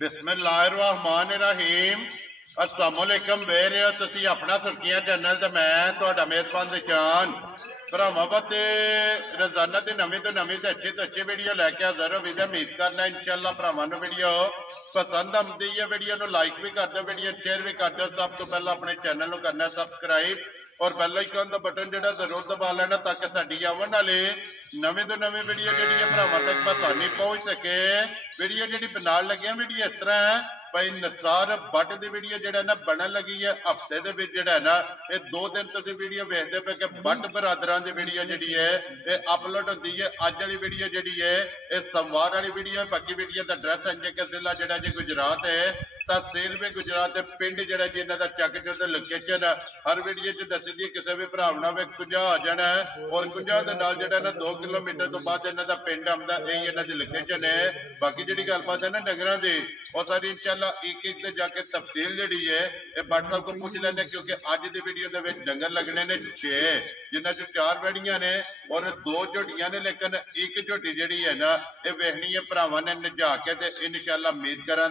बिस्मिल्लाहिर्रहमानिर्रहीम अस्सलामुअलैकुम वे रहे हो तुसी अपना सुर्खियां चैनल ते मैं तुहाडा मेजबान निशान भरावां वास्ते रोजाना की नवीं तो अच्छी वीडियो लैके हाजिर हो वीडियो उम्मीद करना इंशाअल्लाह भरावां नूं वीडियो पसंद आती है। वीडियो नूं लाइक भी कर दो, वीडियो शेयर भी कर दो। सब तो पहला अपने चैनल नूं करना सब्सक्राइब और बेल आइकन का बटन जो जरूर दबा लेना ताकि साडी आवन वाली नवीं तो नवीं वीडियो जी भरावां तक आसानी पहुंच सके। वीडियो जी बनाने लगे वीडियो इस तरह है भाई निसार बट की वीडियो जो ना बनन लगी है हफ्ते के ना ये 2 दिन तुम वीडियो वेखते पे कि बट बरादर की वीडियो जी है ये अपलोड होती है। अज वाली वीडियो जी है ये सोमवार वाली वीडियो है। बाकी वीडियो का एड्रैस इंज के जिला जो जी गुजरात है, तहसील भी गुजरात है, पिंड जो जी इन्हों का चक जो लोकेशन हर वीडियो च दसी दी किसी भी भरा ना वे कुंजा आ जाना है और कुंजा के नाल जो ना 2 किलोमीटर तो बाद इन्हों का पिंड आता यही इन्हों की लोकेशन है। बाकी जी गलबात है ना डंगर की और सारी इंशाल्लाह एक एक से जाके तफसील जी है ये बट साहब को पूछ लेने क्योंकि अज की वीडियो के डंगर लगने ने 6 जिन्हों चो 4 वैड़ियां ने और 2 झोटियां ने, लेकिन एक झोटी जी है ना ये वेखनी है भरावां ने नजा के इंशाल्लाह उम्मीद करा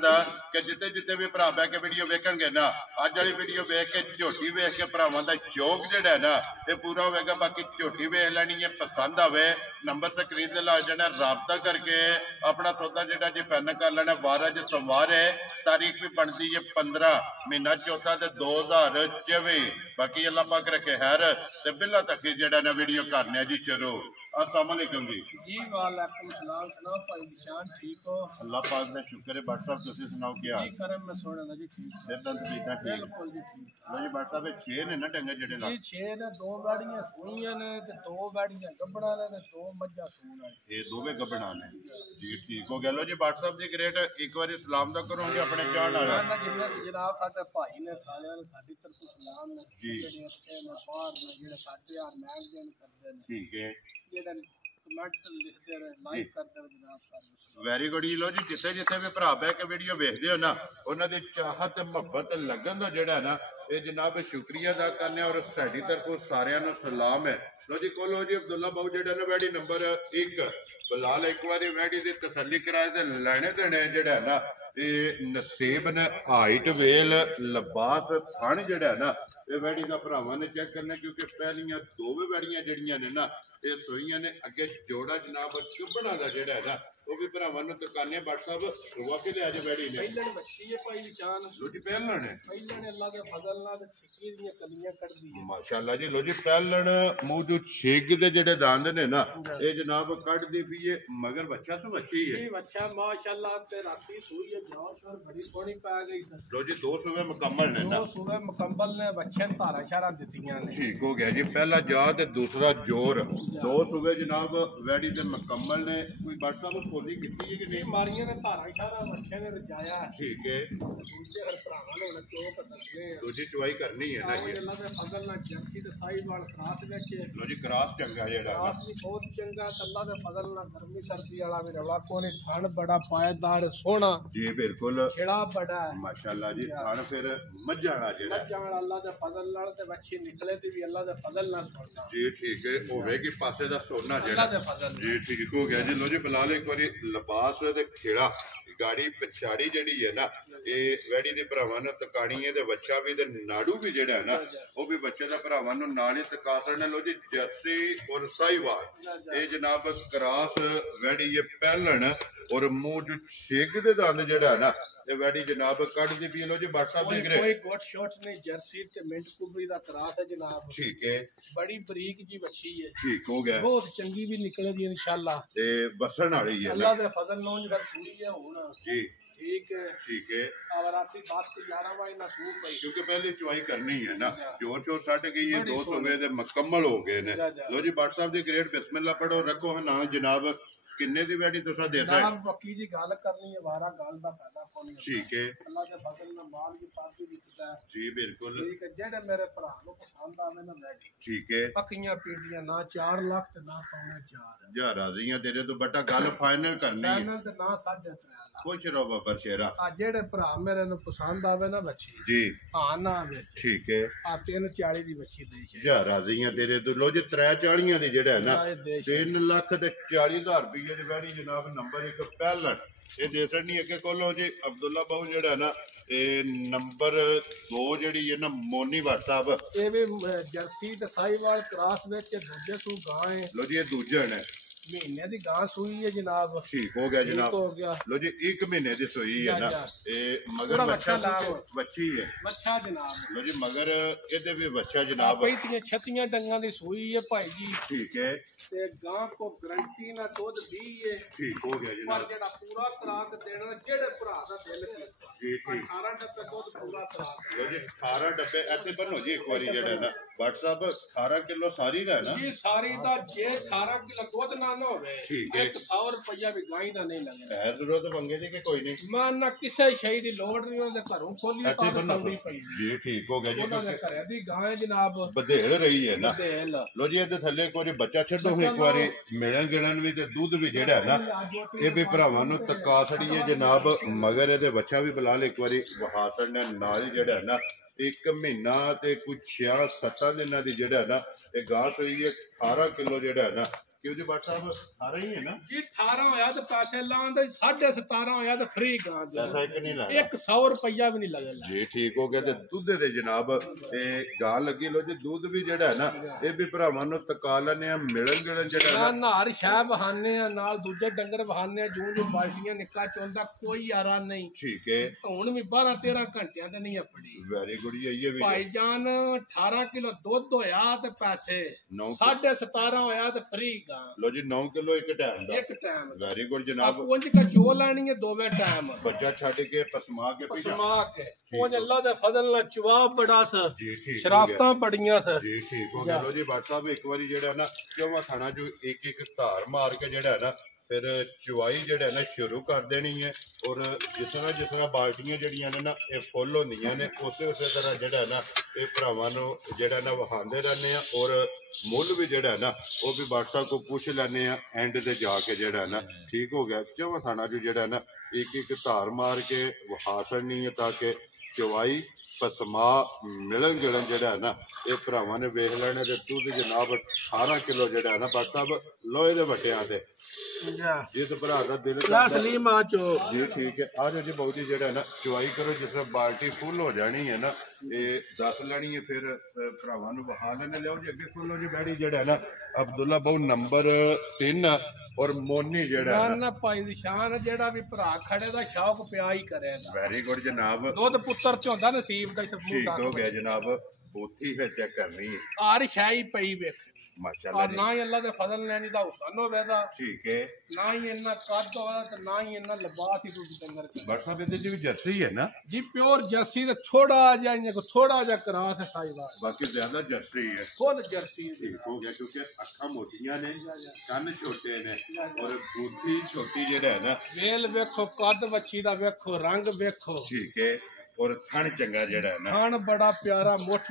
कि जिते जिते भी भरा बह के वीडियो वेखणगे ना अज वाली वीडियो वेख के झोटी वेख के भरावां दा शौक जिहड़ा है ना ये पूरा होगा। बाकी झोटी वेख लैनी है, पसंद आवे नंबर स्क्रीन ते ला जाना, राबता करके अपना सौदा जिहड़ा जी फाइनल कर लेना। 12 जो सोमवार है, तारीख भी बनती है 15 महीना चौथा 2024। बाकी अल्लाह पाक रखे खैर ते बिल्ला तक जिहड़ा ना वीडियो करने जी शुरू। अस्सलाम वालेकुम जी। वालेकुम सलाम। सुनाओ भाई निशान ठीक हो? अल्लाह पाक का शुक्र है। बट साहब तुसीं सुनाओ क्या जी करम में सोना जी ठीक है। दंद पीता ठीक बिल्कुल जी ठीक लो जी। बट साहब 6 ने ना डंगर जेडे ला जी 6 ने 2 गाड़ियां सुनियां ने ते 2 गाड़ियां गब्बड़ा ने ते 2 मज्जा सूना ये दोवे गब्बड़ा ने जी ठीक हो गया। लो जी बट साहब जी ग्रेट एक बार सलाम दा करो जी अपने जान वाला ना जिन्ने जनाब साडे भाई ने सारे ने साडी तरफ सलाम ने जी जेडे अच्छे ने बाहर ने जेडे साडे यार मैच देन करदे ने ठीक है जेडे कमेंट लिखते रहे लाइक करते रहे जनाब सारे वेरी गुड। लो जी जिथे जिथे भी भरा बह के वीडियो वेखते हो ना उन्होंने चाहत मुहब्बत लगन का जोड़ा है ना ये जनाब शुक्रिया अदा करने और साड़ी तरफों सारियां नूं सलाम है। लो जी कोलो जी अब्दुल्ला बाबू जो ना वैडी नंबर 1 बिलाल एक बार वैडी की तसली कराए तो लैने देने जोड़ा है ना ये नसीब ने हाइट वेल लिबास थन जोड़ा है ना ये वैडी का भरावां ने चेक करना क्योंकि पहलियां 2 वैड़ियां जड़ियां ने ना ये सोईयां ने अगे जोड़ा जनाब चुभना का जोड़ा है ना वो भी भरावां नूं तकाने। बट साहब सुबह के लिया जे वैड़ी ने पहले बच्ची है भाई निशान रोटी पहलन है पहले ने अल्लाह के फजल नाल छिकी दी कलियां कट दी है माशाअल्लाह जी। लो जी पहलन मुंह जो छेग दे जेडे दंद ने ना ये जनाब कट दी पी है मगर बच्चा सो बच्ची है जी बच्चा माशाअल्लाह ते राती सूई है जोश और बड़ी सोहनी पा गई सर। लो जी 2 सुबह मुकम्मल ने ना 2 सुबह मुकम्मल ने बच्चे ने धारा शारा दित्तियां ने ठीक हो गया जी। पहला जा ते दूसरा जोर 2 सुबह जनाब वैडी ते मुकम्मल ने कोई बट साहब खोली कीती है कि नहीं मारियां ने धारा शारा बच्चे ने रजाया ठीक है दूसरे हर भरावां ने उन्हें चोक दसने दूसरी चुवाई करनी है ना जी। अल्लाह दे फजल नाल जर्सी ते साहिवाल क्रास विच लो जी क्रॉस चंगा जेड़ा क्रास भी बहुत चंगा ते अल्लाह दे फजल नाल गर्मी सर्दी वाला भी रौला कोनी थन बड़ा पायदार सोहना जी बिल्कुल खिड़ा बड़ा है माशाअल्लाह जी। थन फिर मज्जा वाला जेड़ा मज्जा वाला अल्लाह दे फजल नाल ते बच्ची निकले दी भी अल्लाह दे फजल नाल सोना जी ठीक है होवेगी पासे दा सोना जेड़ा अल्लाह दे फजल जी ठीक हो गया जी। लो जी बिलाल एक बारी लिबास ते खेड़ा गाड़ी पछाड़ी जड़ी है ना ये वैड़ी दे भरावां नूं तकानी है ते बच्चा भी ते नाड़ू भी जेड़ा है ना वो भी बच्चे दा भरावां नूं नाल ही तका सकने। लो जी जर्सी और साहिवाल ये जनाब क्रॉस वैड़ी ये पहलन और मुंह जो छेग दे दंद जेड़ा है ना ये वैड़ी जनाब कट दी पी। लो जी बट साहब दी ग्रेट कोई गोट शॉट नहीं जर्सी ते मिंट कुबरी दा क्रॉस है जनाब ठीक है बड़ी बरीक जी बच्ची है ठीक हो गया बहुत चंगी भी निकलेगी इंशाल्लाह ते बसन वाली है अल्लाह दे फजल नाल घर पूरी है हुन जी ठीक है ठीक है। अब राती 10 से 11 बजे ना सूर पई क्योंकि पहले चुवाई करनी है ना जोर शोर सट गई है 2 सुबह दे मुकम्मल हो गए ने। लो जी बट साहब दी ग्रेट बिस्मिल्लाह पढ़ो रखो ना जनाब किन्ने दी वैडी तुसा देता है नाम पक्की जी गल करनी है वारा गल दा फायदा कोनी ठीक है अल्लाह दे फजल नाल माल भी पास भी दिखता है जी बिल्कुल ठीक है जेड़े मेरे भरा नु पसंद आवे ना वैडी ठीक है पक्कियां पीटियां ना 4 लाख ते ना पौने 4 जा राजियां तेरे तो बटा गल फाइनल करनी है चैनल ते ना 3.5 खुश रहो बाबर शेरा आ जेड़े भरा मेरे नु पसंद आवे ना बच्ची जी हां ना विच ठीक है आ 340 दी बच्ची दे छे जा राजियां तेरे तो लो जी 340 दी जेड़ा है ना 3 लाख ते 40 हज़ार रुपये दी वैडी जनाब नंबर 1 पहलन ਇਹ ਦੇ ਸਕਣੀ ਅੱਗੇ ਕੋਲੋਂ ਜੀ ਅਬਦੁੱਲਾ ਬਾਊ ਜਿਹੜਾ ਨਾ ਇਹ ਨੰਬਰ 2 ਜਿਹੜੀ ਹੈ ਨਾ ਮੋਨੀ ਭੱਟ ਸਾਹਿਬ ਇਹ ਵੀ ਜਰਸੀ ਤੇ ਸਾਈਵਾਲ ਕ੍ਰਾਸ ਵਿੱਚ ਦੂਜੇ ਸੂ ਗਾਂ ਹੈ। ਲੋ ਜੀ ਇਹ ਦੂਜੇ ਨੇ ਮਹੀਨੇ ਦੀ ਗਾਂ ਸੂਈ ਹੈ ਜਨਾਬ। ਠੀਕ ਹੋ ਗਿਆ ਜਨਾਬ। ਹੋ ਗਿਆ ਲੋ ਜੀ 1 ਮਹੀਨੇ ਦੀ ਸੂਈ ਹੈ ਨਾ ਇਹ ਮਗਰ ਬੱਚਾ ਬੱਚੀ ਹੈ ਬੱਚਾ ਜਨਾਬ। ਲੋ ਜੀ ਮਗਰ ਇਹਦੇ ਵੀ ਬੱਚਾ ਜਨਾਬ। ਪੈਂਤੀਆਂ 36 ਡੰਗਾਂ ਦੀ ਸੂਈ ਹੈ ਭਾਈ ਜੀ। ਠੀਕ ਹੈ ਤੇ ਗਾਂ ਕੋ ਗਰੰਟੀ ਨਾਲ ਦੁੱਧ ਦੀ ਹੈ। ਠੀਕ ਹੋ ਗਿਆ ਜਨਾਬ। ਪਰ ਜਿਹੜਾ ਪੂਰਾ ਤਰਾਕ ਦੇਣਾ ਜਿਹੜੇ ਭਰਾ ਦਾ ਦਿਲ ਕੀਤਾ ਜੀ ਠੀਕ 18 ਡੱਬੇ ਦੁੱਧ ਪੂਰਾ ਤਰਾਕ। ਲੋ ਜੀ 18 ਡੱਬੇ ਇੱਥੇ ਬਣੋ ਜੀ ਇੱਕ ਵਾਰੀ ਜਿਹੜਾ ਨਾ WhatsApp 18 ਕਿਲੋ ਸਾਰੀ ਦਾ ਨਾ ਜੀ ਸਾਰੀ ਦਾ ਜੇ 18 ਕਿਲੋ ਦੁੱਧ ਨਾ ਹੋਵੇ ਠੀਕ ਹੈ 100 ਰੁਪਇਆ ਵੀ ਗਾਂ ਦਾ ਨਹੀਂ ਲੱਗਦਾ। ਹੈ ਜ਼ਰੂਰਤ ਮੰਗੇ ਜੀ ਕਿ ਕੋਈ ਨਹੀਂ ਮੈਂ ਨਾ ਕਿਸੇ ਸ਼ੈ ਦੀ ਲੋੜ ਨਹੀਂ ਉਹਨਾਂ ਦੇ ਘਰੋਂ ਖੋਲੀ ਤਾਂ ਸੌੜੀ ਪਈ ਜੀ ਠੀਕ ਹੋ ਗਿਆ ਜੀ। ਉਹਨਾਂ ਦੇ ਘਰੇ ਦੀ ਗਾਂ ਹੈ ਜਨਾਬ। ਬਧੇਲ ਰਹੀ ਹੈ ਨਾ। ਬਧੇਲ ਲੋ ਜੀ ਇਹਦੇ ਥੱਲੇ ਇੱਕ ਵਾਰੀ ਬੱਚਾ ਛੱਡੋ ਇੱਕ ਵਾਰੀ ਮਿਲਣ ਗਿਣਨ ਵੀ ਤੇ ਦੁੱਧ ਵੀ ਜਿਹੜਾ ਹੈ ਨਾ ਇਹ ਵੀ ਭਰਾਵਾਂ ਨੂੰ ਤਕਾ ਛੜੀ ਹੈ ਜਨਾਬ। ਮਗਰ ਇਹਦੇ ਬੱਚਾ ਵੀ ਬੁਲਾ ਲੈ ਇੱਕ ਵਾਰੀ ਵਹਾ ਛੜਨੇ ਨਾਲ ਜਿਹੜਾ ਹੈ ਨਾ 1 ਮਹੀਨਾ ਤੇ ਕੁਝ 6-7 ਦਿਨਾਂ ਦੀ ਜਿਹੜਾ ਹੈ ਨਾ ਇਹ ਗਾਂ ਹੋਈ ਹੈ 18 ਕਿਲੋ ਜਿਹੜਾ ਹੈ ਨਾ ਕਿਉਂ ਜੀ ਬਾਟ ਸਾਹਿਬ 18 ਹੀ ਹੈ ਨਾ ਜੀ। 18 ਹੋਇਆ ਤੇ ਪੈਸੇ ਲਾਉਣ ਦੇ 17.5 ਹੋਇਆ ਤੇ ਫ੍ਰੀ ਗਾਂ ਦੇ ਪੈਸਾ ਇੱਕ ਨਹੀਂ ਲਾਇਆ 100 ਰੁਪਇਆ ਵੀ ਨਹੀਂ ਲੱਗਦਾ ਜੀ। ਠੀਕ ਹੋ ਗਿਆ ਤੇ ਦੁੱਧ ਦੇ ਜਨਾਬ ਇਹ ਗਾਂ ਲੱਗੀ ਲੋ ਜੀ ਦੁੱਧ ਵੀ ਜਿਹੜਾ ਹੈ ਨਾ ਇਹ ਵੀ ਭਰਾਵਾਂ ਨੂੰ ਤਕਾ ਲੈਣੇ ਆ ਮਿਲਣ ਗਿਲਣ ਜਿਹੜਾ ਨਾ ਨਾਰ ਸ਼ਾਹ ਬਹਾਨੇ ਆ ਨਾਲ ਦੂਜੇ ਡੰਗਰ ਬਹਾਨੇ ਆ ਜੂੰ ਬਾਲਟੀਆਂ ਨਿੱਕਾ ਚੋਂਦਾ ਕੋਈ ਯਾਰਾ ਨਹੀਂ। ਠੀਕ ਹੈ ਹੁਣ ਵੀ 12-13 ਘੰਟਿਆਂ ਤੇ ਨਹੀਂ ਆਪਣੀ ਵੈਰੀ ਗੁੱਡ ਜੀ। ਇਹ ਵੀ ਭਾਈ ਜਾਨ 18 ਕਿਲੋ ਦੁੱਧ ਹੋਇਆ ਤੇ ਪੈਸੇ 17.5 ਹੋਇਆ ਤੇ ਫ੍ਰੀ। ਲੋ ਜੀ 9 ਕਿਲੋ ਇੱਕ ਟਾਈਮ ਦਾ ਇੱਕ ਟਾਈਮ। ਵੈਰੀ ਗੁੱਡ ਜਨਾਬ। ਉਂਝ ਕਚੋ ਲੈਣੀ ਹੈ ਦੋਵੇਂ ਟਾਈਮ ਬੱਚਾ ਛੱਡ ਕੇ ਪਸਮਾ ਕੇ ਪਸਮਾ ਕੇ ਉਂਝ ਅੱਲਾ ਦੇ ਫਜ਼ਲ ਨਾਲ ਜਵਾਬ ਬੜਾ ਸਰ ਜੀ। ਠੀਕ ਸ਼ਰਾਫਤਾਂ ਬੜੀਆਂ ਸਰ ਜੀ। ਠੀਕ ਹੋ ਗਿਆ। ਲੋ ਜੀ ਬਾਟ ਸਾਹਿਬ ਇੱਕ ਵਾਰੀ ਜਿਹੜਾ ਨਾ ਕਿਉਂ ਥਾਣਾ ਜੋ ਇੱਕ ਧਾਰ ਮਾਰ ਕੇ ਜਿਹੜਾ ਨਾ ਫਿਰ ਚੁਆਈ ਜਿਹੜਾ ਨਾ ਸ਼ੁਰੂ ਕਰ ਦੇਣੀ ਹੈ। ਔਰ ਜਿਸ ਤਰ੍ਹਾਂ ਬਾਲਟੀਆਂ ਜਿਹੜੀਆਂ ਨੇ ਨਾ ਇਹ ਫੁੱਲ ਹੁੰਦੀਆਂ ਨੇ ਉਸੇ ਤਰ੍ਹਾਂ ਜਿਹੜਾ ਨਾ ਇਹ ਭਰਾਵਾਂ ਨੂੰ ਜਿਹੜਾ ਨਾ ਵਹਾਉਂਦੇ ਰਹਿੰਦੇ ਆ। ਔਰ ਮੁੱਲ ਵੀ ਜਿਹੜਾ ਨਾ ਉਹ ਵੀ WhatsApp ਕੋ ਪੁੱਛ ਲੈਂਦੇ ਆ ਐਂਡ ਤੇ ਜਾ ਕੇ ਜਿਹੜਾ ਨਾ ਠੀਕ ਹੋ ਗਿਆ। ਕਿਉਂ ਥਾਣਾ ਜੋ ਜਿਹੜਾ ਨਾ ਇੱਕ ਧਾਰ ਮਾਰ ਕੇ ਵਹਾ ਛੱਡਣੀ ਹੈ ਤਾਂ ਕਿ ਚੁਆਈ ਪਸਮਾ ਮਿਲਣ ਗਿਲਣ ਜਿਹੜਾ ਨਾ ਇਹ ਭਰਾਵਾਂ ਨੇ ਵੇਖ ਲੈਣੇ ਤੇ ਦੁੱਧ ਜਨਾਬ 18 ਕਿਲੋ ਜਿਹੜਾ ਨਾ ਬਾਟ ਸਾਹਿਬ ਲੋਹੇ ਦੇ ਵੱਟਿਆਂ ਤੇ ਜਿਸ ਭਰਾ ਦਾ ਦਿਲ ਜੀ। ਠੀਕ ਹੈ ਆ ਜਾਓ ਜੀ ਬਹੁਤ ਹੀ ਜਿਹੜਾ ਨਾ ਚੁਆਈ ਕਰੋ ਜਿਸ ਤਰ੍ਹਾਂ ਬਾਲਟੀ ਫੁੱਲ ਹੋ ਜਾਣੀ ਹੈ ਨਾ ਇਹ ਦੱਸ ਲੈਣੀ ਹੈ ਫਿਰ ਭਰਾਵਾਂ ਨੂੰ ਵਹਾ ਲੈਣੇ। ਲਿਆਓ ਜੀ ਅੱਗੇ ਖੋਲੋ ਜੀ ਬੈੜੀ ਜਿਹੜਾ ਨਾ ਅਬਦੁੱਲਾ ਬਾਊ ਨੰਬਰ 3 ਔਰ ਮੋਨੀ ਜਿਹੜਾ ਨਾ ਭਾਈ ਦੀ ਸ਼ਾਨ ਜਿਹੜਾ ਵੀ ਭਰਾ ਖੜੇ ਦਾ ਸ਼ੌਕ ਪਿਆ ਹੀ ਕਰੇਗਾ। ਵੈਰੀ ਗੁੱਡ ਜਨਾਬ। ਦੁੱਧ ਪੁੱਤਰ ਚ ਹੁੰਦਾ ਨਸੀਬ ਦਾ। ਠੀਕ ਹੋ ਗਿਆ ਜਨਾਬ। ਬੋਥੀ ਫਿਰ ਚੈੱਕ ਕਰਨੀ ਹੈ ਆਰ ਸ਼ਾਹੀ ਪਈ ਵੇਖ ਮਾਸ਼ਾਅੱਲਾ। ਨਾ ਹੀ ਅੱਲਾ ਦੇ ਫਜ਼ਲ ਲੈਣੀ ਦਾ ਹੁਸਨ ਹੋਵੇ ਦਾ। ਠੀਕ ਹੈ। ਨਾ ਹੀ ਇੰਨਾ ਕੱਦ ਹੋਇਆ ਤੇ ਨਾ ਹੀ ਇੰਨਾ ਲਿਬਾਸ ਹੀ ਕੋਈ ਡੰਗਰ ਬਟ ਸਾਹਿਬ ਇਹਦੇ ਚ ਵੀ ਜਰਸੀ ਹੈ ਨਾ ਜੀ। ਪਿਓਰ ਜਰਸੀ ਤੇ ਥੋੜਾ ਜਿਹਾ ਕਰਾਸ ਹੈ ਸਾਈਵਾਲ ਬਾਕੀ ਜ਼ਿਆਦਾ ਜਰਸੀ ਹੈ ਫੁੱਲ ਜਰਸੀ। ਠੀਕ ਹੋ ਗਿਆ ਕਿਉਂਕਿ ਅੱਖਾਂ ਮੋਟੀਆਂ ਨੇ ਕੰਨ ਛੋਟੇ ਨੇ ਔਰ ਬੂਥੀ ਛੋਟੀ ਜਿਹੜਾ ਹੈ ਨਾ ਵੇਲ ਵੇਖੋ ਕੱਦ ਵੱਛੀ ਦਾ ਵੇਖੋ ਰੰਗ ਵੇਖੋ। ਠੀਕ ਹੈ। ਔਰ ਥਣ ਚੰਗਾ ਜਿਹੜਾ ਹੈ ਨਾ ਥਣ ਬੜਾ ਪਿਆਰਾ ਮੁੱਠ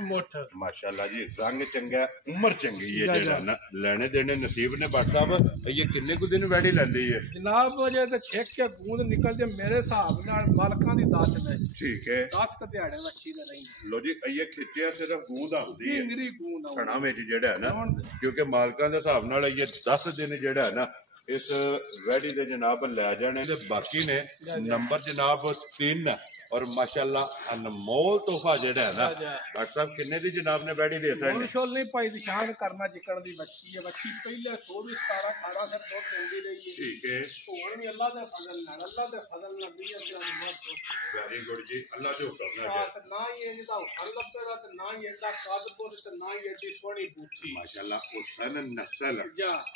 ਮਾਸ਼ਾਅੱਲਾ ਜੀ। ਰੰਗ ਚੰਗਾ ਉਮਰ ਚੰਗੀ ਹੈ ਜਿਹੜਾ ਨਾ ਲੈਣੇ ਦੇਣੇ ਨਸੀਬ ਨੇ ਬਾਟ ਸਾਹਿਬ। ਇਹ ਕਿੰਨੇ ਕੁ ਦਿਨ ਵੈੜੀ ਲੈਂਦੀ ਹੈ ਜਨਾਬ? ਜੇ ਤੇ ਛੇਕ ਕੇ ਗੂੰਦ ਨਿਕਲਦੇ ਮੇਰੇ ਹਿਸਾਬ ਨਾਲ ਮਾਲਕਾਂ ਦੀ 10 ਨੇ। ਠੀਕ ਹੈ। 10 ਕ ਦਿਹਾੜੇ ਵੱਛੀ ਦੇ ਨਹੀਂ। ਲੋ ਜੀ ਇਹ ਖਿੱਚਿਆ ਸਿਰਫ ਗੂੰਦ ਆਉਂਦੀ ਹੈ ਨਿਰੀ ਗੂੰਦ ਥਣਾ ਵਿੱਚ ਜਿਹੜਾ ਹੈ ਨਾ ਕਿਉਂਕਿ ਮਾਲਕਾਂ ਦੇ ਹਿਸਾਬ ਨਾਲ ਇਹ 10 ਦਿਨ ਜਿਹੜਾ ਹੈ ਨਾ ਇਸ ਵੈੜੀ ਦੇ ਜਨਾਬ ਲੈ ਜਾਣੇ ਤੇ ਬਾਕੀ ਨੇ ਨੰਬਰ ਜਨਾਬ 3 ਔਰ ਮਾਸ਼ਾਅੱਲਾ ਅਨਮੋਲ ਤੋਹਫਾ ਜਿਹੜਾ ਹੈ ਨਾ ਡਾਕਟਰ ਸਾਹਿਬ ਕਿੰਨੇ ਦੀ ਜਨਾਬ ਨੇ ਵੈੜੀ ਦੇ ਦਿੱਤਾ ਮੁਸ਼ਕਲ ਨਹੀਂ ਭਾਈ ਨਿਸ਼ਾਨ ਕਰਨਾ ਜਿਕਣ ਦੀ ਬੱਚੀ ਹੈ। ਬੱਚੀ ਪਹਿਲੇ 16 17 18 ਸੇ ਦੁੱਧ ਦਿੰਦੀ ਰਹੀ ਹੈ। ਠੀਕ ਹੈ। ਹੁਣ ਵੀ ਅੱਲਾ ਦੇ ਫਜ਼ਲ ਨਾਲ ਵੀ ਵੈਰੀ ਗੁੱਡ ਜੀ। ਅੱਲਾ ਦੇ ਹੁਕਮ ਨਾਲ ਨਾ ਹੀ ਇਹਦਾ ਹੁਸਨ ਲੱਭੇਗਾ ਤੇ ਨਾ ਹੀ ਇਹਦਾ ਕੱਦ ਕੁੱਦ ਤੇ ਨਾ ਹੀ ਇਹਦੀ ਸੋਹਣੀ ਬੂਥੀ ਮਾਸ਼ਾਅੱਲਾ। ਹੁਸਨ ਨਸਲ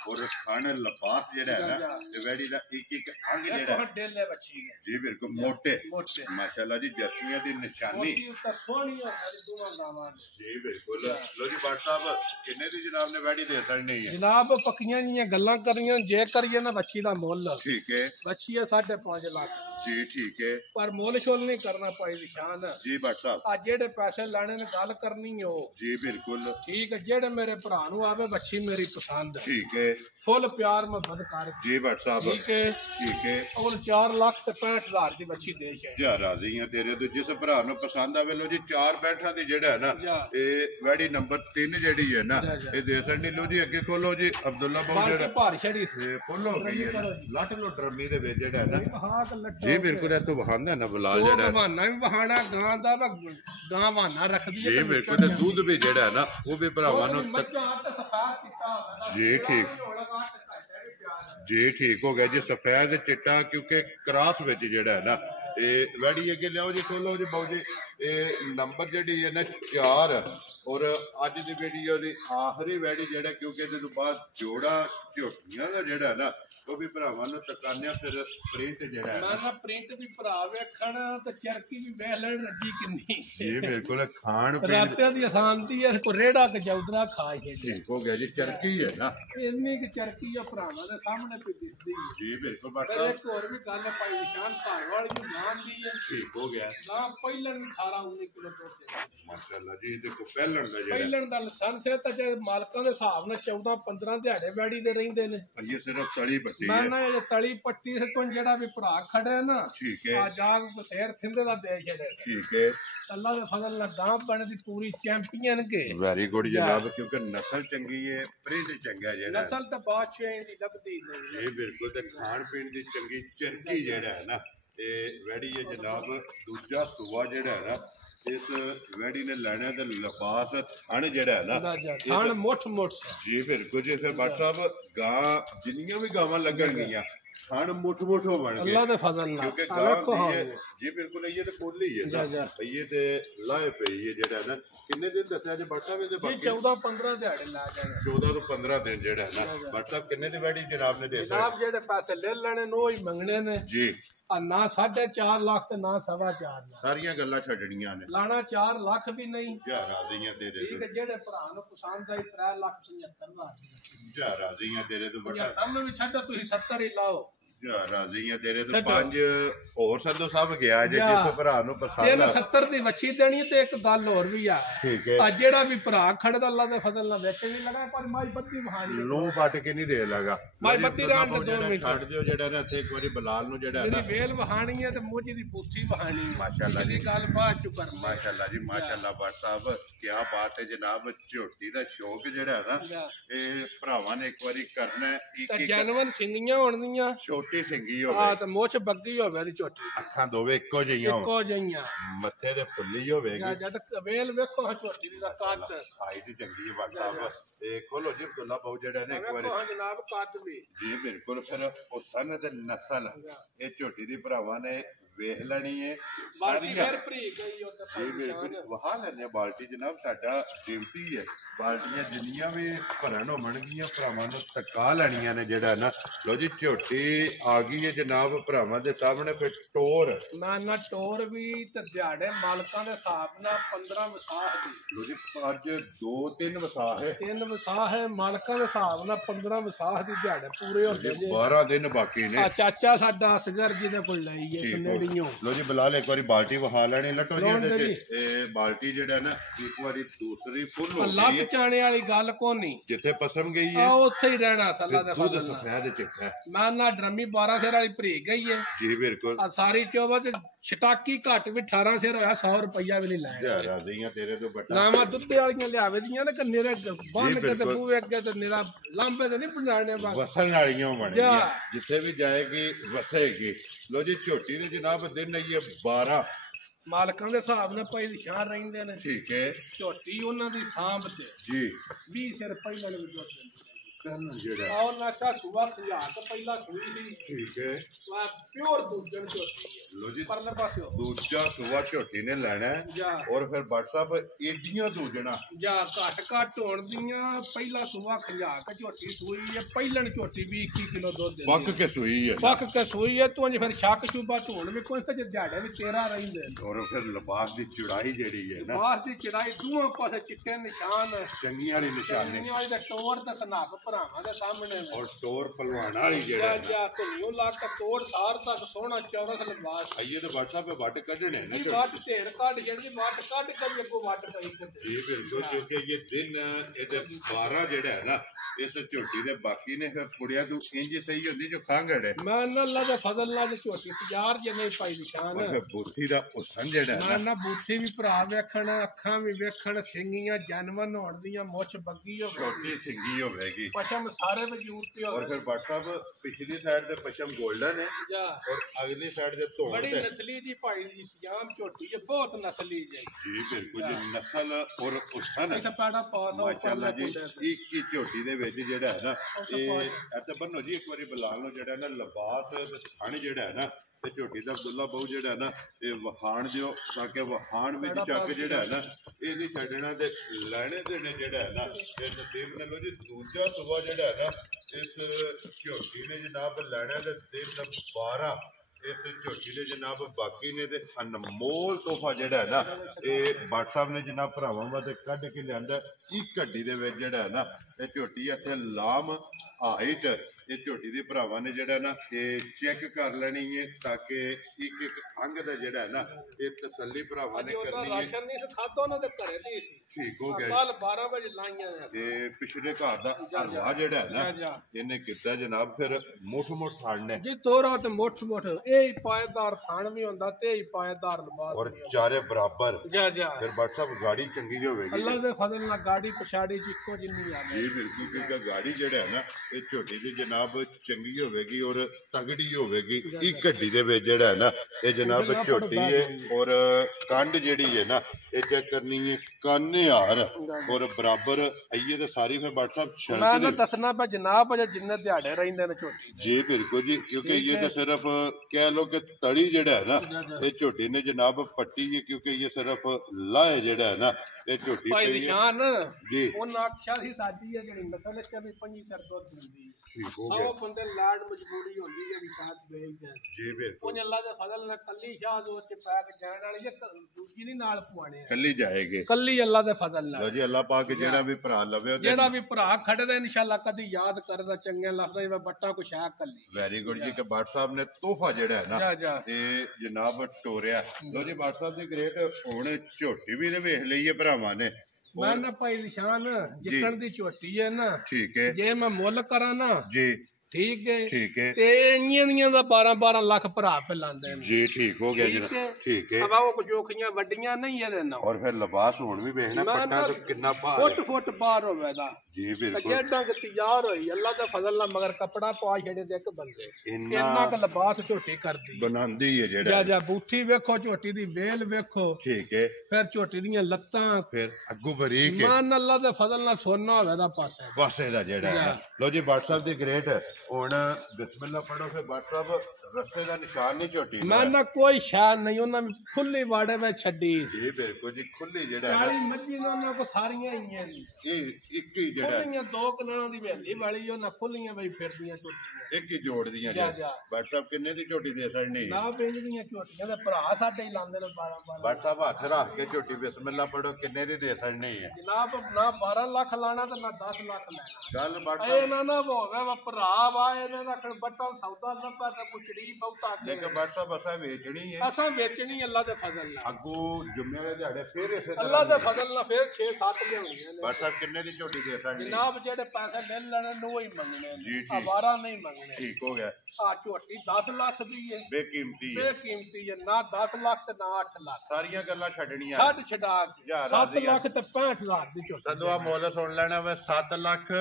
ਔਰ ਖਾਣ ਲਪਾਸ ਜਿਹੜਾ ਹੈ ਨਾ ਤੇ ਵੈੜੀ ਦਾ ਇੱਕ ਅੰਗ ਜਿਹੜਾ ਹੈ ਡੇਲੇ ਬੱਚੀ ਹੈ ਜੀ ਬਿਲਕੁਲ ਮੋਟੇ ਮਾਸ਼ਾਅੱਲਾ ਜੀ। ਜਰਸੀਆਂ ਦੀ ਨਿਸ਼ਾਨੀ ਜੀ ਬਿਲਕੁਲ। ਲੋ ਜੀ ਬਾਟ ਸਾਹਿਬ ਕਿੰਨੇ ਦੀ ਜਨਾਬ ਨੇ ਵੈੜੀ ਦੇ ਸਕਣੀ ਹੈ? ਜਨਾਬ ਪੱਕੀਆਂ ਜੀਆਂ ਗੱਲਾਂ ਕਰੀਆਂ ਜੇ ਕਰੀਏ ਨਾ ਬੱਚੀ ਦਾ ਮੁੱਲ। ਠੀਕ ਹੈ। ਬੱਚੀ ਹੈ 5.5 ਲੱਖ। ਜੀ ਠੀਕ ਹੈ ਪਰ ਮੁੱਲ ਛੋਲ ਨਹੀਂ ਕਰਨਾ ਭਾਈ ਨਿਸ਼ਾਨ ਜੀ ਭੱਟ ਸਾਹਿਬ ਆ ਜਿਹੜੇ ਪੈਸੇ ਲੈਣੇ ਨੇ ਗੱਲ ਕਰਨੀ ਹੋ ਜੀ ਬਿਲਕੁਲ ਠੀਕ ਹੈ ਜਿਹੜੇ ਮੇਰੇ ਭਰਾ ਨੂੰ ਆਵੇ ਬੱਚੀ ਮੇਰੀ ਪਸੰਦ ਠੀਕ ਹੈ ਫੁੱਲ ਪਿਆਰ ਮੁਹੱਬਤ ਕਰ ਜੀ ਭੱਟ ਸਾਹਿਬ ਠੀਕ ਹੈ ਠੀਕ ਹੈ ਉਹ 4,65,000 ਦੀ ਬੱਚੀ ਦੇ ਛੇ ਜਾ ਰਾਜ਼ੀ ਆ ਤੇਰੇ ਤੋਂ ਜਿਸ ਭਰਾ ਨੂੰ ਪਸੰਦ ਆਵੇ ਲੋ ਜੀ 4 ਬੈਠਾਂ ਦੀ ਜਿਹੜਾ ਹੈ ਨਾ ਇਹ ਵੈੜੀ ਨੰਬਰ 3 ਜਿਹੜੀ ਹੈ ਨਾ ਇਹ ਦੇ ਸਕਣੀ ਲੋ ਜੀ ਅੱਗੇ ਖੋਲੋ ਜੀ ਅਬਦੁੱਲਾ ਬਾਬੂ ਜਿਹੜਾ ਭਾਰ ਛੜੀ ਇਹ ਫੁੱਲ ਹੋ ਗਈ ਹੈ ਲੱਟ ਲੋ ਡਰਮੀ ਦੇ ਵਿੱਚ ਜਿਹੜਾ ਹੈ ਨਾ ਹਾਂ ਕਿ ਲੱਟਾ ਜੀ ਬਿਲਕੁਲ ਇਹ ਤੋਂ ਵਹਾਂਦਾ ਨਾ ਬਲਾਲ ਜਿਹੜਾ ਬਹਾਨਾ ਵੀ ਬਹਾਨਾ ਗਾਂ ਦਾ ਗਾਂ ਬਹਾਨਾ ਰੱਖਦੀ ਜੀ ਬਿਲਕੁਲ ਤੇ ਦੁੱਧ ਵੀ ਜਿਹੜਾ ਹੈ ਨਾ ਉਹ ਵੀ ਭਰਾਵਾਂ ਨੂੰ ਜੀ ਠੀਕ ਜੀ ਠੀਕ ਹੋ ਗਿਆ ਜੀ ਸਫੈਦ ਚਿੱਟਾ ਕਿਉਂਕਿ ਕਰਾਸ ਵਿੱਚ ਜਿਹੜਾ ਹੈ ਨਾ ਇਹ ਵੈੜੀ ਅੱਗੇ ਲਿਆਓ ਜੀ ਖੋਲੋ ਜੀ ਬਾਊ ਜੀ ਇਹ ਨੰਬਰ ਜਿਹੜੀ ਹੈ ਨਾ 4 ਔਰ ਅੱਜ ਦੀ ਵੀਡੀਓ ਦੀ ਆਖਰੀ ਵੈੜੀ ਜਿਹੜਾ ਕਿਉਂਕਿ ਇਹਦੇ ਤੋਂ ਬਾਅਦ ਜੋੜਾ ਝੋਟੀਆਂ ਦਾ ਜਿਹੜਾ ਨਾ ਉਹ ਵੀ ਭਰਾਵਾਂ ਨੂੰ ਤਕਾਨਿਆ ਫਿਰ ਪ੍ਰਿੰਟ ਜਿਹੜਾ ਹੈ ਨਾ ਪ੍ਰਿੰਟ ਵੀ ਭਰਾ ਵੇਖਣ ਤੇ ਚਰਕੀ ਵੀ ਵੇਖ ਲੈਣ ਰੱਜੀ ਕਿੰਨੀ ਜੀ ਬਿਲਕੁਲ ਖਾਣ ਪੀਣ ਰਾਤਿਆਂ ਦੀ ਸ਼ਾਂਤੀ ਹੈ ਕੋ ਰੇੜਾ ਕੇ ਜੌਦਰਾ ਖਾ ਕੇ ਠੀਕ ਹੋ ਗਿਆ ਜੀ ਚਰਕੀ ਹੈ ਨਾ ਇੰਨੀ ਕਿ ਚਰਕੀ ਆ ਭਰਾਵਾਂ ਦੇ ਸਾਹਮਣੇ ਤੇ ਦਿਖਦੀ ਜੀ ਬਿਲਕੁਲ ਪਰ ਬਾਟਾ ਇੱਕ ਹੋਰ ਵੀ ਗੱਲ ਹੈ ਭਾਈ ਨਿਸ਼ਾਨ ਭਾਰ ਵਾਲੀ ਨੂੰ ਜਾਣ ਦੀ ਹੈ ਠੀਕ ਹੋ ਗਿਆ ਨਾ ਪਹਿਲਣ 18-19 ਕਿਲੋ ਦੁੱਧ ਮਾਸ਼ਾਅੱਲਾ ਜੀ ਦੇਖੋ ਪਹਿਲਣ ਦਾ ਜਿਹੜਾ ਪਹਿਲਣ ਦਾ ਲਾਇਸੈਂਸ ਹੈ ਤਾਂ ਜੇ ਮਾਲਕਾਂ ਦੇ ਹਿਸਾਬ ਨਾਲ 14-15 ਦਿਹਾੜੇ ਵੈੜੀ ਦੇ ਰਹਿੰਦੇ ਨੇ ਇਹ ਸਿਰਫ ਤਲੀ ਬੱਚੀ ਮੈਂ ਹੈ ਨਾ ਇਹ ਤਲੀ ਪੱਟੀ ਸੇ ਤੋਂ ਜਿਹੜਾ ਵੀ ਭਰਾ ਖੜਾ ਨਾ ਠੀਕ ਹੈ ਆ ਜਾਗ ਬਸੇਰ ਥਿੰਦੇ ਦਾ ਦੇ ਛੜੇ ਠੀਕ ਹੈ ਅੱਲਾ ਦੇ ਫਜ਼ਲ ਨਾਲ ਗਾਂ ਬਣ ਦੀ ਪੂਰੀ ਚੈਂਪੀਅਨ ਕੇ ਵੈਰੀ ਗੁੱਡ ਜਨਾਬ ਕਿਉਂਕਿ ਨਸਲ ਚੰਗੀ ਹੈ ਪ੍ਰਿੰਟ ਚੰਗਾ ਜਿਹੜਾ ਨਸਲ ਤਾਂ ਬਾਦਸ਼ਾਹ ਦੀ ਲੱਗਦੀ ਨਹੀਂ ਇਹ ਬਿਲਕੁਲ ਤੇ ਖਾਣ ਪੀਣ ਦੀ ਚੰਗੀ ਚਰਕੀ ਜਿਹੜਾ ਹੈ ਨਾ ਇਹ ਵੈੜੀ ਹੈ ਜਨਾਬ ਦੂਜਾ ਸੂਆ ਜਿਹੜਾ ਹੈ ਨਾ ਇਸ ਵੈੜੀ ਨੇ ਲੈਣਾ ਤੇ ਲਿਬਾਸ ਥਣ ਜਿਹੜਾ ਹੈ ਨਾ ਥਣ ਮੁੱਠ ਜੀ ਬਿਲਕੁਲ ਜੀ ਫਿਰ ਬਾਟ ਸਾਹਿਬ ਗਾਂ ਜਿੰਨੀਆਂ ਵੀ ਗਾਵਾਂ ਲੱਗਣਗੀਆਂ ਥਣ ਮੁੱਠ ਹੋਣਗੇ ਅੱਲਾ ਦੇ ਫਜ਼ਲ ਨਾਲ ਕਿਉਂਕਿ ਗਾਂ ਜੀ ਬਿਲਕੁਲ ਇਹ ਤੇ ਕੋਲੀ ਹੈ ਨਾ ਇਹ ਤੇ ਲਾਏ ਪਈ ਹੈ ਜਿਹੜਾ ਨਾ ਕਿੰਨੇ ਦਿਨ ਦੱਸਿਆ ਜੇ ਬਾਟ ਸਾਹਿਬ ਇਹਦੇ ਬਾਕੀ 14-15 ਦਿਹਾੜੇ ਲਾ ਜਾਣੇ 14 ਤੋਂ 15 ਦਿਨ ਜਿਹੜਾ ਹੈ ਨਾ ਬਾਟ ਸਾਹਿਬ ਕਿੰਨੇ ਦੀ ਵੈੜੀ ਜਨਾਬ ਨੇ ਦੇ ਜਨਾਬ ਜਿਹੜੇ ਪੈਸੇ ਲੈ ਲੈਣੇ ਨੇ ਉਹ ਹੀ ਮੰਗਣੇ ਨੇ ਜੀ ਆ ਨਾ 4.5 ਲੱਖ ਤੇ ਨਾ 4.5 ਲੱਖ ਸਾਰੀਆਂ ਗੱਲਾਂ ਛੱਡਣੀਆਂ ਨੇ ਲਾਣਾ 4 ਲੱਖ ਵੀ ਨਹੀਂ ਜਾ ਰਾਜ਼ੀਆਂ ਤੇਰੇ ਠੀਕ ਹੈ ਜਿਹੜੇ ਭਰਾ ਨੂੰ ਪਸੰਦ ਆਈ 3,75,000 ਜਾ ਰਾਜ਼ੀਆਂ ਤੇਰੇ ਤੋਂ ਵੱਡਾ 75 ਵੀ ਛੱਡੋ ਤੁਸੀਂ 70 ਹੀ ਲਾਓ ਜਾ ਰਾਜ਼ੀਆਂ ਤੇਰੇ ਤੋਂ 5 ਹੋਰ ਸੱਦੋ ਸਭ ਗਿਆ ਜੇ ਜਿਸ ਭਰਾ ਨੂੰ ਪਸੰਦ ਆ 70 ਦੀ ਵੱਛੀ ਦੇਣੀ ਤੇ ਇੱਕ ਗੱਲ ਹੋਰ ਵੀ ਆ ਠੀਕ ਹੈ ਆ ਜਿਹੜਾ ਵੀ ਭਰਾ ਖੜਦਾ ਅੱਲਾ ਦੇ ਫਜ਼ਲ ਨਾਲ ਵੇਖੇ ਨਹੀਂ ਲਗਾ ਪਰ ਮਾਈ ਬੱਤੀ ਵਹਾਣੀ ਲੂੰ ਪੱਟ ਕੇ ਨਹੀਂ ਦੇ ਲਗਾ ਮਾਈ ਬੱਤੀ ਰਾਤ ਦੇ 2 ਮਿੰਟ ਛੱਡ ਦਿਓ ਜਿਹੜਾ ਨਾ ਇੱਥੇ ਇੱਕ ਵਾਰੀ ਬਲਾਲ ਨੂੰ ਜਿਹੜਾ ਜਿਹੜੀ ਵੇਲ ਵਹਾਣੀ ਹੈ ਤੇ ਮੋਜੀ ਦੀ ਪੁੱਛੀ ਵਹਾਣੀ ਮਾਸ਼ਾਅੱਲਾ ਜੀ ਗੱਲ ਬਾਅਦ ਚ ਕਰਨੀ ਮਾਸ਼ਾਅੱਲਾ ਜੀ ਮਾਸ਼ਾਅੱਲਾ ਬਾਟ ਸਾਹਿਬ ਕੀ ਬਾਤ ਹੈ ਜਨਾਬ ਝੋਟੀ ਦਾ ਸ਼ੌਕ ਜਿਹੜਾ ਹੈ ਨਾ ਇਹ ਭਰਾਵਾਂ ਨੇ ਇੱਕ ਵਾਰੀ ਕਰਨਾ ਇੱਕ ਜਨਵਨ ਸਿੰਘੀਆਂ ਹੋਣਗੀਆਂ ਛੋਟੀ ਸਿੰਘੀ ਹੋਵੇ ਤੇ ਮੁੱਛ ਬੱਗੀ ਹੋਵੇ ਦੀ ਝੋਟੀ ਅੱਖਾਂ ਦੋਵੇਂ ਇੱਕੋ ਜਿਹੀਆਂ ਇੱਕੋ ਜਿਹੀਆਂ ਮੱਥੇ ਤੇ ਫੁੱਲੀ ਹੋਵੇਗੀ ਜਦ ਵੇਲ ਵੇਖੋ ਹਾਂ ਝੋਟੀ ਦੀ ਕੱਦ ਹਾਈਟ ਚੰਗੀ ਹੈ ਬਾਟ ਸਾਹਿਬ ਤੇ ਖੋਲੋ ਜੀ ਅਬਦੁੱਲਾ ਬਾਊ ਜਿਹੜਾ ਨੇ ਇੱਕ ਵਾਰੀ ਜਨਾਬ ਕੱਦ ਵੀ ਜੀ ਬਿਲਕੁਲ ਫਿਰ ਉਹ ਸਨ ਤੇ ਨਸਲ ਇਹ ਝੋਟੀ ਦੀ ਭਰਾਵਾਂ ਨੇ ਵੇਖ ਲੈਣੀ ਹੈ ਬਾਲਟੀ ਫਿਰ ਭਰੀ ਗਈ ਉਹ ਜੀ ਬਿਲਕੁਲ ਵਹਾ ਲੈਣੇ ਬਾਲਟੀ ਜਨਾਬ ਸਾਡਾ ਡਿਊਟੀ ਹੈ ਬਾਲਟੀਆਂ ਜਿੰਨੀਆਂ ਵੀ ਭਰਨ ਹੋਣਗੀਆਂ ਭਰਾਵਾਂ ਨੂੰ ਤਕਾ ਲੈਣੀਆਂ ਨੇ ਜਿਹੜਾ ਨਾ ਲੋ ਜੀ ਝੋਟੀ ਆ ਗਈ ਹੈ ਜਨਾਬ ਭਰਾਵਾਂ ਦੇ ਸਾਹਮਣੇ ਫਿਰ ਟੋਰ ਨਾ ਟੋਰ ਵੀ ਤੇ ਦਿਹਾੜੇ ਮਾਲਕਾਂ ਦੇ ਹਿਸਾਬ ਨਾਲ 15 ਵਿਸਾਖ ਦੀ ਲੋ ਜੀ ਅੱਜ 2-3 ਵਿਸਾਖ ਹੈ 3 ਵਿਸਾਖ ਹੈ ਮਾਲਕਾਂ ਦੇ ਹਿਸਾਬ ਨਾਲ 15 ਵਿਸਾਖ ਦੀ ਦਿਹਾੜੇ ਪੂਰੇ ਹੋ ਗਏ 12 ਦਿਨ ਬਾਕੀ ਨੇ ਚਾਚਾ ਸਾਡਾ ਅਸਗਰ ਜਿਹਦੇ ਕੋਲ ਲਈ ਹੈ ਲੋ ਜੀ ਬਲਾਲ ਇੱਕ ਵਾਰੀ ਬਾਲਟੀ ਵਹਾ ਲੈਣੀ ਲਟੋ ਜੀ ਇਹ ਬਾਲਟੀ ਜਿਹੜਾ ਨਾ ਇੱਕ ਵਾਰੀ ਦੂਸਰੀ ਫੁੱਲ ਹੋ ਗਈ ਲੱਤ ਚਾਣੇ ਵਾਲੀ ਗੱਲ ਕੋਨੀ ਜਿੱਥੇ ਪਸਮ ਗਈ ਹੈ ਉੱਥੇ ਹੀ ਰਹਿਣਾ ਸੱਲਾ ਦੇ ਦੁੱਧ ਸਫੈਦ ਚਿੱਟਾ ਮੈਂ ਨਾ ਡਰਮੀ 12 ਸਿਰ ਵਾਲੀ ਭਰੀ ਗਈ ਹੈ ਜੀ ਬਿਲਕੁਲ ਆ ਸਾਰੀ ਚੋਬਤ ਛਟਾਕੀ ਘੱਟ ਵੀ 18 ਸਿਰ ਹੋਇਆ 100 ਰੁਪਇਆ ਵੀ ਨਹੀਂ ਲਾਇਆ ਰਾਜ਼ੀਆਂ ਤੇਰੇ ਤੋਂ ਵੱਡਾ ਲਾਵਾਂ ਦੁੱਧ ਵਾਲੀਆਂ ਲਿਆਵੇ ਦੀਆਂ ਨੇ ਕਿ ਨੇਰੇ ਬੰਨ ਕੇ ਤੇ ਬੂਹੇ ਅੱਗੇ ਤੇ ਨੇਰਾ ਲਾਂਬੇ ਤੇ ਨਹੀਂ ਬਣਾਣੇ ਬਸ ਵਸਣ ਵਾਲੀਆਂ ਬਣੀਆਂ ਜਿੱਥੇ ਵੀ ਜਾਏਗੀ ਵਸੇਗੀ ਲੋ ਜੀ ਝੋਟੀ ਦੇ ਜਨਾਬ ਦਿਨ ਹੈ 12 ਮਾਲਕਾਂ ਦੇ ਹਿਸਾਬ ਨਾਲ ਭਾਈ ਨਿਸ਼ਾਨ ਰਹਿੰਦੇ ਨੇ ਠੀਕ ਹੈ ਝੋਟੀ ਉਹਨਾਂ ਦੀ ਸਾਂਭ ਤੇ ਜੀ 20 ਸਿਰ ਪਹਿਲਾਂ ਵੀ ਦੁੱਧ ਦਿੰਦੇ ਜਿਹੜਾ ਆਹ ਨਾਸ਼ਾ ਸੁਬਾ ਖਿਆ ਤਾਂ ਪਹਿਲਾਂ ਸੂਈ ਸੀ ਠੀਕ ਹੈ ਵਾ ਪਿਓਰ ਦੁੱਧਣ ਝੋਟੀ ਲੋ ਜੀ ਪਰਲੇ ਪਾਸੇ ਦੂਜਾ ਸੁਬਾ ਝੋਟੀ ਨੇ ਲੈਣਾ ਔਰ ਫਿਰ WhatsApp ਏਡੀਆਂ ਦੂਜਣਾ ਜਾਂ ਘੱਟ ਹੋਣ ਦੀਆਂ ਪਹਿਲਾ ਸੁਬਾ ਖਿਆ ਕੇ ਝੋਟੀ ਸੂਈ ਹੈ ਪਹਿਲਣ ਝੋਟੀ ਵੀ 21 ਕਿਲੋ ਦੁੱਧ ਦਿੰਦੀ ਪੱਕ ਕੇ ਸੂਈ ਹੈ ਪੱਕ ਕੇ ਸੂਈ ਹੈ ਤੂੰ ਫਿਰ ਸ਼ੱਕ ਸ਼ੁਬਾ ਢੋਣ ਵੀ ਕੋਈ ਤੇ ਦਿਹਾੜੇ ਵੀ 13 ਰਹਿੰਦੇ ਔਰ ਫਿਰ ਲਿਬਾਸ ਦੀ ਚੜਾਈ ਜਿਹੜੀ ਹੈ ਨਾ ਲਿਬਾਸ ਦੀ ਚੜਾਈ ਦੋਵਾਂ ਪਾਸੇ ਚਿੱਟੇ ਨਿਸ਼ਾਨ ਚੰਗੀਆਂ ਵਾਲੀ ਨਿਸ਼ਾਨੀ ਵਾਲੀ ਦਾ ਟੋਰ ਤੇ ਸਨਾਪ ਭਰਾਵਾਂ ਦੇ ਸਾਹਮਣੇ ਨੇ। ਔਰ ਟੋਰ ਪਹਿਲਵਾਨ ਵਾਲੀ ਜਿਹੜਾ ਜਾ ਧੁਨੀਓ ਲੱਕ ਤੋੜ ਸਾਰ ਤੱਕ ਸੋਹਣਾ ਚੌਰਸ ਲਿਬਾਸ। ਆਈਏ ਤਾਂ WhatsApp 'ਤੇ ਵੱਟ ਕੱਢਣੇ ਨੇ ਜੀ ਵੱਟ ਢੇਰ ਕੱਢ ਜਿਹੜੀ ਵੱਟ ਕੱਢ ਕੇ ਅੱਗੋਂ ਵੱਟ ਪਈ ਜੀ ਬਿਲਕੁਲ ਕਿਉਂਕਿ ਇਹ ਦਿਨ ਇਹਦੇ 12 ਜਿਹੜਾ ਹੈ ਨਾ ਇਸ ਝੋਟੀ ਦੇ ਬਾਕੀ ਨੇ ਫਿਰ ਕੁੜੀਆਂ ਤੋਂ ਇੰਜ ਸਹੀ ਹੁੰਦੀ ਜੋ ਖਾਂਗੜ ਹੈ। ਮੈਂ ਨਾ ਅੱਲਾ ਦੇ ਫਜ਼ਲ ਨਾਲ ਝੋਟੀ ਤਿਆਰ ਜਿੰਨੇ ਪਾਈ ਨਿਸ਼ਾਨ ਫਿਰ ਬੁੱਥੀ ਦਾ ਹੁਸਨ ਜਿਹੜਾ ਮੈਂ ਨਾ ਬੂਥੀ ਵੀ ਭਰਾ ਵੇਖਣ ਅੱਖਾਂ ਵੀ ਵੇਖਣ ਸਿੰਗੀਆਂ ਜਾਨਵਰ ਨਹਾਉਣ ਦੀਆਂ ਮੁੱਛ ਬੱਗੀ ਹੋ ਛੋਟੀ ਸਿੰਗੀ ਹੋਵੇਗੀ ਪਸ਼ਮ ਸਾਰੇ ਵਜੂਦ ਤੇ ਔਰ ਫਿਰ WhatsApp ਪਿਛਲੀ ਸਾਈਡ ਤੇ ਪਸ਼ਮ 골ਡਨ ਹੈ ਜਾ ਔਰ ਅਗਲੀ ਸਾਈਡ ਤੇ ਧੋਣ ਬੜੀ ਤੇ ਨਸਲੀ ਜੀ ਭਾਈ ਜੀ ਸਿਆਮ ਝੋਟੀ ਹੈ ਬਹੁਤ ਨਸਲੀ ਜੀ ਜੀ ਬਿਲਕੁਲ ਜੀ ਨਸਲ ਔਰ ਹੁਸਨ ਇਹ ਪਾੜਾ ਪਾਸ ਹੋ ਮਾਸ਼ਾਅੱਲਾ ਜੀ ਇੱਕ ਹੀ ਝੋਟੀ ਦੇ ਵਿੱਚ ਜਿਹੜਾ ਹੈ ਨਾ ਇਹ ਤਾਂ ਬੰਨੋ ਜੀ ਇੱਕ ਵਾਰੀ ਬੁਲਾ ਲਓ ਜਿਹੜਾ ਨਾ ਲਿਬਾਸ ਤੇ ਥਣ ਜਿਹੜਾ ਹੈ ਨਾ ਤੇ ਝੋਟੀ ਦਾ ਅਬਦੁੱਲਾ ਬਹੁ ਜਿਹੜਾ ਨਾ ਇਹ ਵਹਾਣ ਦਿਓ ਤਾਂ ਕਿ ਵਹਾਣ ਵਿੱਚ ਚੱਕ ਜਿਹੜਾ ਹੈ ਨਾ ਇਹ ਨਹੀਂ ਛੱਡਣਾ ਤੇ ਲੈਣੇ ਦੇਣੇ ਜਿਹੜਾ ਹੈ ਨਾ ਇਹ ਨਸੀਬ ਨੇ ਲੋ ਜੀ ਦੂਜਾ ਸੁਬਾ ਜਿਹੜਾ ਹੈ ਨਾ ਇਸ ਝੋਟੀ ਨੇ ਜਨਾਬ ਲੈਣਾ ਤੇ ਦਿਨ 12 ਇਸ ਝੋਟੀ ਦੇ ਜਨਾਬ ਬਾਕੀ ਨੇ ਤੇ ਅਨਮੋਲ ਤੋਹਫਾ ਜਿਹੜਾ ਹੈ ਨਾ ਇਹ WhatsApp ਨੇ ਜਨਾਬ ਭਰਾਵਾਂ ਵਾਸਤੇ ਕੱਢ ਕੇ ਲਿਆਂਦਾ ਇੱਕ ਘੱਡੀ ਦੇ ਵਿੱਚ ਜਿਹੜਾ ਹੈ ਨਾ ਇਹ ਝੋਟੀ ਇੱਥੇ ਲਾਮ ਹਾਈਟ ਇਹ ਝੋਟੀ ਦੇ ਭਰਾਵਾਂ ਨੇ ਜਿਹੜਾ ਨਾ ਇਹ ਚੈੱਕ ਕਰ ਲੈਣੀ ਹੈ ਤਾਂ ਕਿ ਇੱਕ ਇੱਕ ਅੰਗ ਦਾ ਜਿਹੜਾ ਹੈ ਨਾ ਇਹ ਤਸੱਲੀ ਭਰਾਵਾਂ ਨੇ ਕਰਨੀ ਹੈ। ਰਾਸ਼ਨ ਨਹੀਂ ਖਾਧਾ ਉਹਨਾਂ ਦੇ ਘਰੇ ਨਹੀਂ ਸੀ ਠੀਕ ਹੋ ਗਿਆ ਕੱਲ 12 ਵਜੇ ਲਾਈਆਂ ਨੇ ਤੇ ਪਿਛਲੇ ਘਰ ਦਾ ਹਲਵਾ ਜਿਹੜਾ ਹੈ ਨਾ ਇਹਨੇ ਕੀਤਾ ਜਨਾਬ ਫਿਰ ਮੁੱਠ ਮੁੱਠ ਥਾੜਨੇ ਜੀ ਤੋਰਾ ਤੇ ਮੁੱਠ ਮੁੱਠ ਇਹ ਹੀ ਪਾਇਦਾਰ ਥਾਣ ਵੀ ਹੁੰਦਾ ਤੇ ਹੀ ਪਾਇਦਾਰ ਲਿਬਾਸ ਔਰ ਚਾਰੇ ਬਰਾਬਰ ਜਾ ਫਿਰ WhatsApp ਗਾੜੀ ਚੰਗੀ ਹੋਵੇਗੀ ਅੱਲਾ ਦੇ ਫਜ਼ਲ ਨਾਲ ਗਾੜੀ ਪਛਾੜੀ ਚ ਇੱਕੋ ਜਿੰਨੀ ਆ ਜੀ ਬਿਲਕੁਲ ਕਿਉਂਕਿ ਗਾੜੀ ਜਿਹੜਾ ਹੈ ਨਾ ਇਹ ਝੋਟੀ ਦੀ ਜਨਾਬ ਚੰਗੀ ਹੋਵੇਗੀ ਔਰ ਤਗੜੀ ਹੋਵੇਗੀ ਇੱਕ ਘੱਡੀ ਦੇ ਵਿੱਚ ਜਿਹੜਾ ਹੈ ਨਾ ਇਹ ਜਨਾਬ ਝੋਟੀ ਹੈ ਔਰ ਕੰਡ ਜਿਹੜੀ ਹੈ ਨਾ ਇਹ ਚੈੱਕ ਕਰਨੀ ਹੈ ਕਾਨੇ ਹਾਰ ਔਰ ਬਰਾਬਰ ਆਈਏ ਤਾਂ ਸਾਰੀ ਫਿਰ WhatsApp ਮੈਂ ਨਾ ਦੱਸਣਾ ਪਾ ਜਨਾਬ ਅਜੇ ਜਿੰਨੇ ਦਿਹਾੜੇ ਰਹਿੰਦੇ ਨੇ ਝੋਟੀ ਜੀ ਬਿਲਕੁਲ ਜੀ ਕਿਉਂਕਿ ਇਹ ਤਾਂ ਸਿਰਫ ਕਹਿ ਲੋ ਕਿ ਤੜੀ ਜਿਹੜਾ ਹੈ ਨਾ ਇਹ ਝੋਟੀ ਨੇ ਜਨਾਬ ਪੱਟੀ ਹੈ ਕਿਉਂਕਿ ਇਹ ਸਿਰਫ ਲਾਹ ਜਿਹੜਾ ਹੈ ਨਾ ਇਹ ਝੋਟੀ ਭਾਈ ਨਿਸ਼ਾਨ ਜੀ ਉਹਨਾਂ ਆਖਿਆ ਸੀ ਸਾਡੀ ਹੈ ਜਿਹੜੀ ਨਸਲ ਚ ਵੀ 5 ਸਰ ਦੁੱਧ ਦਿੰਦੀ ਠੀਕ ਹੋ ਗਿਆ ਉਹ ਬੰਦੇ ਲਾੜ ਮਜਬੂਰੀ ਹੁੰਦੀ ਜਿਹੜੀ ਸਾਥ ਵੇਚਦੇ ਜੀ ਬਿਲਕੁਲ ਉਹ ਅੱਲਾ ਦੇ ਫਜ਼ਲ ਨਾਲ ਕੱਲੀ ਸ਼ਾਹ ਜੋ ਚ ਪੈ ਕੇ ਜਾਣ ਵਾਲੀ ਹੈ ਦੂਜੀ ਨਹੀਂ ਨਾਲ ਪਵਾਣੇ ਕੱਲੀ ਜਾਏਗੀ ਕੱਲੀ ਅੱਲਾ ਦੇ ਫਜ਼ਲ ਨਾਲ ਲੋ ਜੀ ਅੱਲਾ ਪਾਕ ਜਿਹੜਾ ਵੀ ਭਰਾ ਲਵੇ ਜਿਹੜਾ ਵੀ ਭਰਾ ਖੜਦਾ ਇਨਸ਼ਾਅੱਲਾ ਕਦੀ ਯਾਦ ਕਰਦਾ ਚੰਗੇ ਲਫ਼ਜ਼ਾਂ ਜਿਵੇਂ ਬੱਟਾ ਕੁਛ ਆ ਕੱਲੀ ਵੈਰੀ ਗੁੱਡ ਜੀ ਕਿ WhatsApp ਨੇ ਤੋਹਫਾ ਜਿਹੜਾ ਹੈ ਨਾ ਇਹ ਜਨਾਬ ਟੋਰਿਆ ਲੋ ਜੀ WhatsApp ਦੀ ਗ੍ਰੇਟ ਹੁਣ ਝੋਟੀ ਵੀ ਤੇ ਵੇਖ ਲਈਏ ਭਰਾਵਾਂ ਨੇ ਮੈਂ ਨਾ ਭਾਈ ਨਿਸ਼ਾਨ ਜਿੱਕਣ ਦੀ ਝੋਟੀ ਹੈ ਨਾ ਠੀਕ ਹੈ ਜੇ ਮੈਂ ਮੁੱਲ ਕਰਾਂ ਨਾ ਜੀ ਠੀਕ ਹੈ ਠੀਕ ਹੈ ਤੇ ਇੰਨੀਆਂ ਦੀਆਂ ਦਾ 12 ਲੱਖ ਭਰਾ ਪੇ ਲਾਂਦੇ ਨੇ ਜੀ ਠੀਕ ਹੋ ਗਿਆ ਜੀ ਠੀਕ ਹੈ ਹਵਾ ਉਹ ਜੋਖੀਆਂ ਵੱਡੀਆਂ ਨਹੀਂ ਇਹਦੇ ਨਾਲ ਔਰ ਫਿਰ ਲਿਬਾਸ ਹੁਣ ਵੀ ਵੇਖਣਾ ਪੱਟਾ ਤੋਂ ਕਿੰਨਾ ਭਾਰ ਫੁੱਟ ਬਾਹਰ ਹੋਵੇਗਾ ਜੀ ਬਿਲਕੁਲ ਅੱਗੇ ਤੱਕ ਤਿਆਰ ਹੋਈ ਅੱਲਾ ਦਾ ਫਜ਼ਲ ਨਾਲ ਮਗਰ ਕਪੜਾ ਪਾ ਛੜੇ ਦੇ ਇੱਕ ਬੰਦੇ ਇੰਨਾ ਕ ਲਿਬਾਸ ਝੋਟੀ ਕਰਦੀ ਬਣਾਉਂਦੀ ਹੈ ਜਿਹੜਾ ਜਾ ਬੂਥੀ ਵੇਖੋ ਝੋਟੀ ਦੀ ਵੇਲ ਵੇਖੋ ਠੀਕ ਹੈ ਫਿਰ ਝੋਟੀ ਦੀਆਂ ਲੱਤਾਂ ਫਿਰ ਅੱਗੂ ਬਰੀਕ ਮਾਨ ਅੱਲਾ ਦੇ ਫਜ਼ਲ ਨਾਲ ਸੋਨਾ ਹੋਵੇਗਾ ਪਾਸੇ ਦਾ ਜਿਹੜਾ ਲੋ ਜੀ WhatsApp ਦੀ ਗ੍ਰੇਟ ਹੁਣ ਬਿਸਮਿਲ੍ਲਾ ਪੜੋ ਫਿਰ WhatsApp ਰਸਤੇ ਦਾ ਨਿਸ਼ਾਨ ਨਹੀਂ ਝੋਟੀ ਮੈਂ ਨਾ ਕੋਈ ਸ਼ਾਨ ਨਹੀਂ ਉਹਨਾਂ ਨੇ ਖੁੱਲੀ ਵਾੜੇ ਵਿੱਚ ਛੱਡੀ ਜੀ ਬਿਲਕੁਲ ਜੀ ਖੁੱਲੀ ਜਿਹੜਾ ਸਾਰੀ ਮੱਝੀ ਉਹਨਾਂ ਕੋ ਸਾਰੀਆਂ ਆਈਆਂ ਨੇ ਇਹ ਇੱਕ ਹੀ ਜਿਹੜਾ ਖੁੱਲੀਆਂ 2 ਕਨਾਲਾਂ ਦੀ ਵੇਲੀ ਵਾਲੀ ਉਹਨਾਂ ਖੁੱਲੀਆਂ ਬਈ ਫਿਰਦੀਆਂ ਝੋਟੀਆਂ ਇੱਕ ਹੀ ਜੋੜਦੀਆਂ WhatsApp ਕਿੰਨੇ ਦੀ ਝੋਟੀ ਦੇ ਛੜਨੀ ਨਾ ਪਿੰਜਦੀਆਂ ਝੋਟੀਆਂ ਦੇ ਭਰਾ ਸਾਡੇ ਹੀ ਲਾਉਂਦੇ ਨੇ 12 WhatsApp ਹੱਥ ਰੱਖ ਕੇ ਝੋਟੀ ਬਿਸਮਿਲ੍ਲਾ ਪੜੋ ਕਿੰਨੇ ਦੀ ਦੇ ਛੜਨੀ ਹੈ ਜਨਾਬ ਨਾ 12 ਲੱਖ ਲਾਣਾ ਤੇ ਨਾ 10 ਲੱਖ ਲੈਣਾ ਗੱਲ ਇਹ ਇਹਨਾਂ ਨਾ ਹੋਵੇ ਵਾ ਭਰਾ ਵਾ ਇਹਨਾਂ ਦਾ ਬੱਟਾ ਸੌਦਾ ਨਾ ਪਾ ਤਾਂ ਕੁਛੜੀ ਬਹੁਤਾ ਲੇਕਿਨ WhatsApp ਅਸਾਂ ਵੇਚਣੀ ਹੈ ਅਸਾਂ ਵੇਚਣੀ ਅੱਲਾ ਦੇ ਫਜ਼ਲ ਨਾਲ ਅੱਗੂ ਜੁਮੇ ਦੇ ਦਿਹਾੜੇ ਫਿਰ ਇਸੇ ਅੱਲਾ ਦੇ ਫਜ਼ਲ ਨਾਲ ਫਿਰ 6-7 ਲਿਆਉਣੀਆਂ ਨੇ WhatsApp ਕਿੰਨੇ ਦੀ ਝੋਟੀ ਦੇ ਛੜਨੀ ਜਨਾਬ ਜਿਹੜੇ ਪੈਸੇ ਲੈ ਲੈਣੇ ਨੂੰ ਹੀ ਮੰਗਣੇ ਜੀ ਆ 12 ਨਹੀਂ ਮੰਗਣੇ ਠੀਕ ਹੋ ਗਿਆ ਆ ਝੋਟੀ 10 ਲੱਖ ਦੀ ਹੈ ਬੇਕੀਮਤੀ ਹੈ ਬੇਕੀਮਤੀ ਹੈ ਨਾ 10 ਲੱਖ ਤੇ ਨਾ 8 ਲੱਖ ਸਾਰੀਆਂ ਗੱਲਾਂ ਛੱਡਣੀਆਂ ਛੱਡ ਛਡਾ 7 ਲੱਖ ਤੇ 65000 ਦੀ ਝੋਟੀ ਸਦਵਾ ਮੁੱਲ ਸੁਣ ਲੈਣਾ ਵੇ 7 ਲੱਖ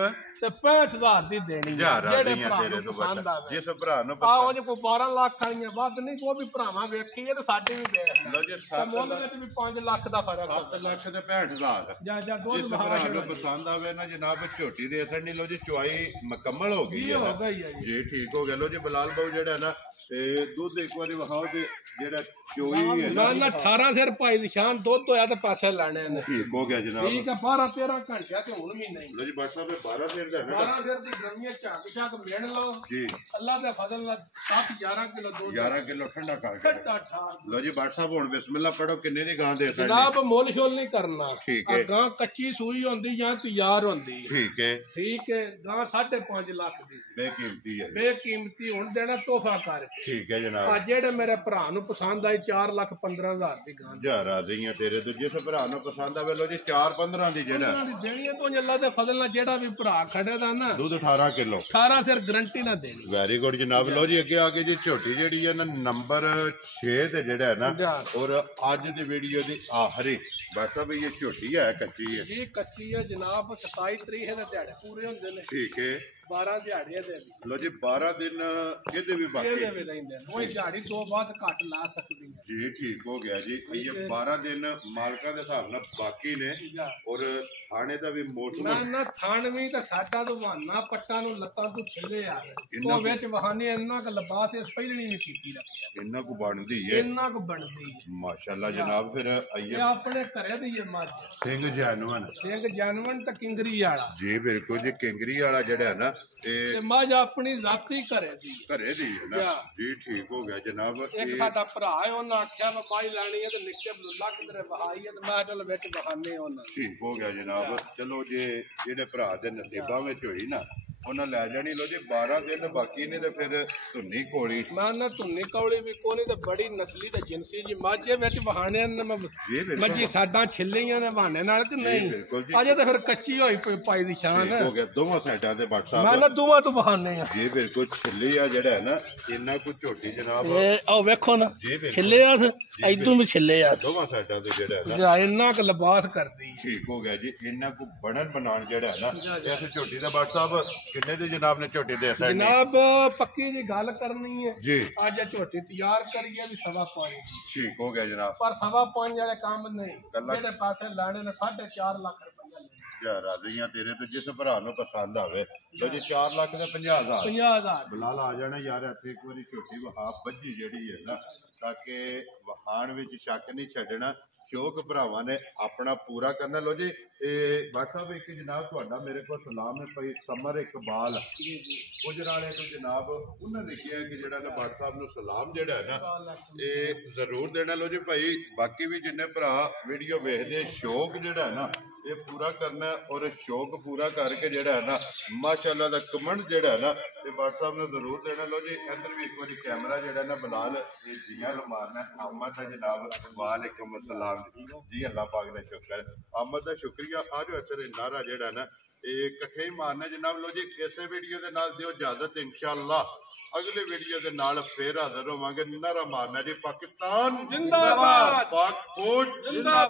ਤੇ 65000 ਦੀ ਦੇਣੀ ਜਿਹੜੇ ਭਰਾ ਨੂੰ ਪਸੰਦ ਆਵੇ ਜਿਸ ਭਰਾ ਨੂੰ ਆਓ ਜੇ ਕੋਈ 12 ਲੱਖ ਆਈਆਂ ਵੱਧ ਨਹੀਂ ਕੋਈ ਵੀ ਭਰਾਵਾਂ ਵੇਖੀ ਹੈ ਤੇ ਸਾਡੀ ਵੀ ਦੇਖ ਲਓ ਜੀ 7 ਮੁੱਲ ਵਿੱਚ ਵੀ 5 ਲੱਖ ਦਾ ਫਰਕ 7 ਲੱਖ ਤੇ 65000 ਜਾ ਦੋ ਜਿਸ ਭਰਾ ਨੂੰ ਪਸੰਦ ਆਵੇ ਨਾ ਜਨਾਬ ਝੋਟੀ ਦੇ ਅਸਰ ਨਹੀਂ ਲੋ ਜੀ ਚੁਆਈ ਮੁਕੰਮਲ ਹੋ ਗਈ ਹੈ ਜੀ ਜੀ ਠੀਕ ਹੋ ਗਿਆ ਲੋ ਜੀ ਬਲਾਲ ਬਾਊ ਜਿਹੜਾ ਨਾ ਤੇ ਦੁੱਧ ਇੱਕ ਵਾਰੀ ਵਿਖਾਓ ਤੇ ਜਿਹੜਾ ਚੋਈ ਹੈ ਨਾ ਨਾ 18 ਸਿਰ ਭਾਈ ਦੀ ਸ਼ਾਨ ਦੁੱਧ ਹੋਇਆ ਤੇ ਪਾਸੇ ਲਾਣੇ ਨੇ ਠੀਕ ਹੋ ਗਿਆ ਜਨਾਬ। ਠੀਕ ਆ 12 13 ਘੰਟਿਆਂ ਤੇ ਹੁਣ ਵੀ ਨਹੀਂ ਲੋ ਜੀ ਬਾਟ ਸਾਹਿਬ 12 ਦਿਨ ਦਾ ਹੈ 12 ਸਿਰ ਦੀ ਗਰਮੀਆਂ ਝਾਕ ਛਾਕ ਮਿਣ ਲਓ ਜੀ। ਅੱਲਾ ਦੇ ਫਜ਼ਲ ਨਾਲ 10 11 ਕਿਲੋ ਦੁੱਧ 11 ਕਿਲੋ ਠੰਡਾ ਕਰਕੇ ਠੱਟਾ ਠਾਰ ਲੋ ਜੀ ਬਾਟ ਸਾਹਿਬ ਹੁਣ ਬਿਸਮਿਲ੍ਲਾ ਪੜੋ ਕਿੰਨੇ ਦੀ ਗਾਂ ਦੇ ਸਕਦੇ ਜਨਾਬ ਮੁੱਲ ਸ਼ੁੱਲ ਨਹੀਂ ਕਰਨਾ ਠੀਕ ਹੈ। ਗਾਂ ਕੱਚੀ ਸੂਈ ਹੁੰਦੀ ਜਾਂ ਤਿਆਰ ਹੁੰਦੀ ਠੀਕ ਹੈ ਠੀਕ ਹੈ ਗਾਂ 5.5 ਲੱਖ ਦੀ ਬੇਕੀਮਤੀ ਹੈ ਬੇਕੀਮਤੀ ਹੁਣ ਦੇਣਾ ਤੋਹਫਾ ਕਰ ਠੀਕ ਹੈ ਜਨਾਬ। ਆ ਜਿਹੜੇ ਮੇਰੇ ਭਰਾ ਨੂੰ ਪਸੰਦ ਆਈ 4,15,000 ਦੀ ਗਾਂ ਜਾ ਰਾਜ਼ੀਆਂ ਤੇਰੇ ਦੂਜੇ ਸੇ ਭਰਾ ਨੂੰ ਪਸੰਦ ਆਵੇ ਲੋ ਜੀ 4-15 ਦੀ ਜਿਹੜਾ ਉਹਨਾਂ ਦੀ ਦੇਣੀ ਹੈ ਤੋਂ ਅੱਲਾ ਦੇ ਫਜ਼ਲ ਨਾਲ ਜਿਹੜਾ ਵੀ ਭਰਾ ਖੜੇ ਦਾ ਨਾ ਦੁੱਧ 18 ਕਿਲੋ 18 ਸਿਰ ਗਰੰਟੀ ਨਾ ਦੇਣੀ ਵੈਰੀ ਗੁੱਡ ਜਨਾਬ। ਲੋ ਜੀ ਅੱਗੇ ਆ ਕੇ ਜੀ ਝੋਟੀ ਜਿਹੜੀ ਹੈ ਨਾ ਨੰਬਰ 6 ਤੇ ਜਿਹੜਾ ਹੈ ਨਾ ਜਾ। ਔਰ ਅੱਜ ਦੀ ਵੀਡੀਓ ਦੀ ਆਖਰੀ ਬਸ ਵੀ ਇਹ ਝੋਟੀ ਹੈ ਕੱਚੀ ਹੈ ਜੀ ਕੱਚੀ ਹੈ ਜਨਾਬ 27 ਤਰੀਕ ਦੇ ਦਿਹਾੜੇ ਪੂਰੇ ਹੁੰਦੇ ਨੇ ਠੀਕ ਹੈ। 12 ਦਿਹਾੜੇ ਦੇ ਵੀ ਲੋ ਜੀ 12 ਦਿਨ ਇਹਦੇ ਵੀ ਬਾਕੀ ਇਹਦੇ ਵੀ ਰਹਿੰਦੇ ਨੇ ਉਹ ਦਿਹਾੜੀ ਤੋਂ ਬਾਅਦ ਘੱਟ ਲਾ ਸਕਦੀ ਹੈ ਜੀ ਠੀਕ ਹੋ ਗਿਆ ਜੀ। ਇਹ 12 ਦਿਨ ਮਾਲਕਾਂ ਦੇ ਹਿਸਾਬ ਨਾਲ ਬਾਕੀ ਨੇ ਜਾ। ਔਰ ਖਾਣੇ ਦਾ ਵੀ ਮੌਸਮ ਨਾ ਥਾਣਵੀਂ ਤਾਂ ਸਾਡਾ ਤੋਂ ਬਹਾਨਾ ਪੱਟਾਂ ਨੂੰ ਲੱਤਾਂ ਤੋਂ ਛਿੱਲੇ ਆ ਇੰਨਾ ਉਹ ਵਿੱਚ ਬਹਾਨੇ ਇੰਨਾ ਕ ਲਿਬਾਸ ਇਸ ਪਹਿਲਣੀ ਵੀ ਕੀਤੀ ਰੱਖਿਆ ਇੰਨਾ ਕੁ ਬਣਦੀ ਹੈ ਇੰਨਾ ਕੁ ਬਣਦੀ ਹੈ ਮਾਸ਼ਾਅੱਲਾ ਜਨਾਬ। ਫਿਰ ਇਹ ਆਈਏ ਆਪਣੇ ਘਰੇ ਦੀ ਇਹ ਮੱਝ ਸਿੰਘ ਜਾਨਵਨ ਸਿੰਘ ਜਾਨਵਨ ਤੇ ਕਿੰਗਰੀ ਵਾਲਾ ਜੀ ਬਿਲਕੁਲ ਜੀ ਕਿੰਗਰੀ ਵਾਲਾ ਜਿਹੜਾ ਹੈ ਨਾ ਤੇ ਇਹ ਮੱਝ ਆਪਣੀ ਜ਼ਾਤੀ ਘਰੇ ਦੀ ਘਰੇ ਦੀ ਹੈ ਨਾ ਜਾ। ਜੀ ਠੀਕ ਹੋ ਗਿਆ ਜਨਾਬ। ਇੱਕ ਇਹ ਸਾਡਾ ਭਰਾ ਹੈ ਉਹਨਾਂ ਆਖਿਆ ਮੈਂ ਬਾਈ ਲੈਣੀ ਹੈ ਤੇ ਨਿੱਕੇ ਬਲੁੱਲਾ ਕਿਧਰੇ ਵਹਾਈ ਹੈ ਤੇ ਮੈਂ ਚਲ ਵਿੱਚ ਬਹਾਨੇ ਉਹਨਾਂ ਠੀਕ ਹੋ ਗਿਆ ਜਨਾਬ। ਚਲੋ ਜੇ ਜਿਹੜੇ ਭਰਾ ਦੇ ਨਸੀਬਾਂ ਵਿੱਚ ਹੋਈ ਨਾ ਉਹਨਾਂ ਲੈ ਜਾਣੀ। ਲੋ ਜੀ 12 ਦਿਨ ਬਾਕੀ ਨੇ ਤੇ ਫਿਰ ਧੁੰਨੀ ਕੋਲੀ ਮੈਂ ਨਾ ਧੁੰਨੀ ਕੌਲੀ ਵੀ ਕੋਨੀ ਤੇ ਬੜੀ ਨਸਲੀ ਤੇ ਜਿੰਸੀ ਜੀ ਮਾਝੇ ਵਿੱਚ ਬਹਾਨੇ ਨੇ ਜੀ ਬਿਲਕੁਲ ਮੱਜੀ ਸਾਡਾ ਛਿੱਲੀਆਂ ਦੇ ਬਹਾਨੇ ਨਾਲ ਕਿ ਨਹੀਂ ਬਿਲਕੁਲ ਜੀ। ਅਜੇ ਤਾਂ ਫਿਰ ਕੱਚੀ ਹੋਈ ਪਾਈ ਦੀ ਸ਼ਾਨ ਠੀਕ ਹੋ ਗਿਆ ਦੋਵਾਂ ਸਾਈਡਾਂ ਤੇ ਬਾਟ ਮੈਂ ਸਾਹਿਬ ਨਾ ਦੋਵਾਂ ਤੋਂ ਬਹਾਨੇ ਆ ਜੀ ਬਿਲਕੁਲ ਛਿੱਲੀ ਆ ਜਿਹੜਾ ਹੈ ਨਾ ਇੰਨਾ ਕੁ ਝੋਟੀ ਜਨਾਬ ਆਹ ਵੇਖੋ ਨਾ ਜੀ ਬਿਲਕੁਲ ਛਿੱਲੇ ਆ ਇਧਰੋਂ ਵੀ ਛਿੱਲੇ ਆ ਦੋਵਾਂ ਸਾਈਡਾਂ ਤੇ ਜਿਹੜਾ ਹੈ ਨਾ ਜਾ ਇੰਨਾ ਕੁ ਲਿਬਾਸ ਕਰਦੀ ਠੀਕ ਹੋ ਗਿਆ ਜੀ। ਇੰਨਾ ਕੁ ਬਣਨ ਬਣਾਉਣ ਜਿਹੜਾ ਹੈ ਨਾ ਇਸ ਝੋਟੀ ਦਾ ਬਾਟ ਸਾਹਿਬ ਕਿੰਨੇ ਦੇ ਜਨਾਬ ਨੇ ਝੋਟੀ ਦੇ ਸਕਦੇ ਜਨਾਬ ਪੱਕੀ ਜੀ ਗੱਲ ਕਰਨੀ ਹੈ ਜੀ ਅੱਜ ਇਹ ਝੋਟੀ ਤਿਆਰ ਕਰੀਏ ਵੀ 5.5 ਦੀ ਠੀਕ ਹੋ ਗਿਆ ਜਨਾਬ। ਪਰ 5.5 ਵਾਲੇ ਕੰਮ ਨਹੀਂ ਗੱਲਾਂ- ਜਿਹੜੇ ਪਾਸੇ ਲਾਣੇ ਨੇ 4.5 ਲੱਖ ਰੁਪਏ ਲੈਣੇ ਜਾ ਰਾਜ਼ੀਆਂ ਤੇਰੇ ਤੇ ਜਿਸ ਭਰਾ ਨੂੰ ਪਸੰਦ ਆਵੇ ਲੋ ਜੀ 4 ਲੱਖ ਤੇ 50,000 50,000 ਬਲਾਲ ਆ ਜਾਣਾ ਯਾਰ ਇੱਥੇ ਇੱਕ ਵਾਰੀ ਝੋਟੀ ਵਹਾ ਬੱਜੀ ਜਿਹੜੀ ਹੈ ਨਾ ਤਾਂ ਕਿ ਵਹਾਣ ਵਿੱਚ ਸ਼ੱਕ ਨਹੀਂ ਛੱਡਣਾ। ਸ਼ੌਕ ਭਰਾਵਾਂ ਨੇ ਆਪਣਾ ਪੂਰਾ ਕਰਨਾ। ਲੋ ਜੀ ਇਹ ਬਾਟ ਸਾਹਿਬ ਇੱਕ ਜਨਾਬ ਤੁਹਾਡਾ ਮੇਰੇ ਕੋਲ ਸਲਾਮ ਹੈ ਭਾਈ ਸਮਰ ਇਕਬਾਲ ਕੁਝ ਨਾਲੇ ਤੋਂ ਜਨਾਬ ਉਹਨਾਂ ਨੇ ਕਿਹਾ ਕਿ ਜਿਹੜਾ ਨਾ ਬਾਟ ਸਾਹਿਬ ਨੂੰ ਸਲਾਮ ਜਿਹੜਾ ਹੈ ਨਾ ਇਹ ਜ਼ਰੂਰ ਦੇਣਾ। ਲੋ ਜੀ ਭਾਈ ਬਾਕੀ ਵੀ ਜਿੰਨੇ ਭਰਾ ਵੀਡੀਓ ਵੇਖਦੇ ਸ਼ੌਕ ਜਿਹੜਾ ਹੈ ਨਾ ਇਹ ਪੂਰਾ ਕਰਨਾ ਔਰ ਸ਼ੌਕ ਪੂਰਾ ਕਰਕੇ ਜਿਹੜਾ ਹੈ ਨਾ ਮਾਸ਼ਾਅੱਲਾ ਦਾ ਕਮੈਂਟ ਜਿਹੜਾ ਹੈ ਨਾ ਇਹ ਬਾਟ ਸਾਹਿਬ ਨੂੰ ਜ਼ਰੂਰ ਦੇਣਾ। ਲੋ ਜੀ ਇੱਧਰ ਵੀ ਇੱਕ ਵਾਰੀ ਕੈਮਰਾ ਜਿਹੜਾ ਨਾ ਬਲਾਲ ਇਹ ਜੀਆਂ ਨੂੰ ਮਾਰਨਾ ਆਮਦ ਦਾ ਜਨਾਬ ਵਾਲੇਕੁਮ ਅਸਲਾਮ ਜੀ ਅੱਲਾਹ ਪਾਕ ਦਾ ਸ਼ੁਕਰ ਆਮਦ ਦਾ ਸ਼ੁਕਰੀਆ। ਆਜੋ ਇੱਧਰ ਨਾਰਾ ਜਿਹੜਾ ਨਾ ਇਹ ਇਕੱਠੇ ਹੀ ਮਾਰਨਾ ਜਨਾਬ। ਲੋ ਜੀ ਇਸੇ ਵੀਡੀਓ ਦੇ ਨਾਲ ਦਿਓ ਇਜਾਜ਼ਤ ਇਨਸ਼ਾਅੱਲਾ ਅਗਲੇ ਵੀਡੀਓ ਦੇ ਨਾਲ ਫੇਰ ਹਾਜ਼ਰ ਹੋਵਾਂਗੇ। ਨਾਰਾ ਮਾਰਨਾ ਜੀ ਪਾਕਿਸਤਾਨ ਜ਼ਿੰਦਾਬਾਦ ਪਾਕ ਫੌਜ ਜ਼ਿੰਦਾਬਾਦ।